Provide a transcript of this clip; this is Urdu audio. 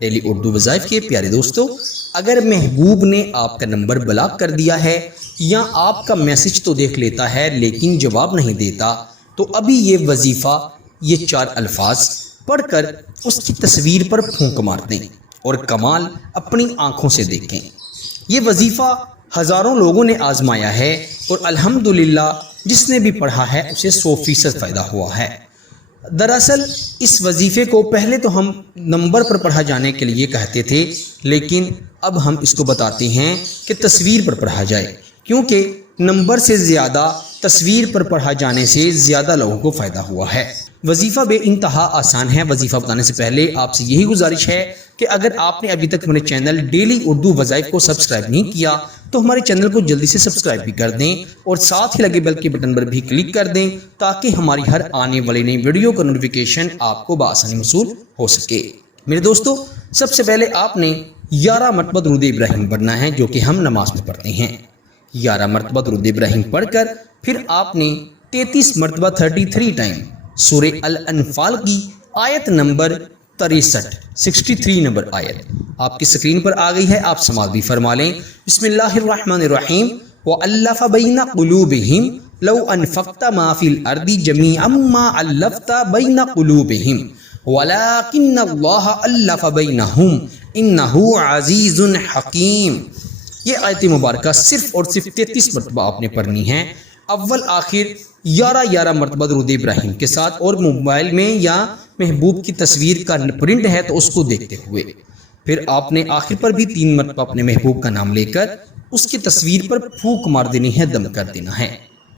ڈیلی اردو وظائف کے پیارے دوستو، اگر محبوب نے آپ کا نمبر بلاک کر دیا ہے یا آپ کا میسج تو دیکھ لیتا ہے لیکن جواب نہیں دیتا، تو ابھی یہ وظیفہ، یہ 4 الفاظ پڑھ کر اس کی تصویر پر پھونک مار دیں اور کمال اپنی آنکھوں سے دیکھیں۔ یہ وظیفہ ہزاروں لوگوں نے آزمایا ہے اور الحمدللہ جس نے بھی پڑھا ہے اسے 100% فائدہ ہوا ہے۔ دراصل اس وظیفے کو پہلے تو ہم نمبر پر پڑھا جانے کے لیے کہتے تھے، لیکن اب ہم اس کو بتاتے ہیں کہ تصویر پر پڑھا جائے، کیونکہ نمبر سے زیادہ تصویر پر پڑھا جانے سے زیادہ لوگوں کو فائدہ ہوا ہے۔ وظیفہ بے انتہا آسان ہے۔ وظیفہ بتانے سے پہلے آپ سے یہی گزارش ہے کہ اگر آپ نے ابھی تک ہمارے چینل ڈیلی اردو وظائف کو سبسکرائب نہیں کیا تو ہمارے چینل کو جلدی سے سبسکرائب بھی کر دیں اور ساتھ ہی لگے بیل کے بٹن پر بھی کلک کر دیں تاکہ ہماری ہر آنے والی نئی ویڈیو کا نوٹیفیکیشن آپ کو بآسانی موصول ہو سکے۔ میرے دوستو، سب سے پہلے آپ نے 11 مرتبہ درود ابراہیم پڑھنا ہے، جو کہ ہم نماز میں پڑھتے ہیں۔ 11 مرتبہ درود ابراہیم پڑھ کر پھر آپ نے 33 مرتبہ 33 ٹائم سورہ الانفال کی آیت نمبر 63 نمبر آیت آپ کی سکرین پر آ گئی ہے، آپ سماعت بھی فرما لیں۔ بسم اللہ الرحمن الرحیم وَأَلَّفَ بَيْنَ قُلُوبِهِمْ لَوْ أَنفَقْتَ مَا فِي الْأَرْضِ جَمِيعًا مَا أَلَّفْتَ بَيْنَ قُلُوبِهِمْ وَلَكِنَّ اللَّهَ أَلَّفَ بَيْنَهُمْ إِنَّهُ عَزِيزٌ حَكِيمٌ۔ یہ آیت مبارکہ صرف اور صرف 33 مرتبہ آپ نے پڑھنی ہے، اول آخر 11 مرتبہ درود ابراہیم کے ساتھ، اور موبائل میں یا محبوب کی تصویر کا پرنٹ ہے تو اس کو دیکھتے ہوئے پھر آپ نے آخر پر بھی 3 مرتبہ اپنے محبوب کا نام لے کر اس کی تصویر پر پھونک مار دینی ہے، دم کر دینا ہے۔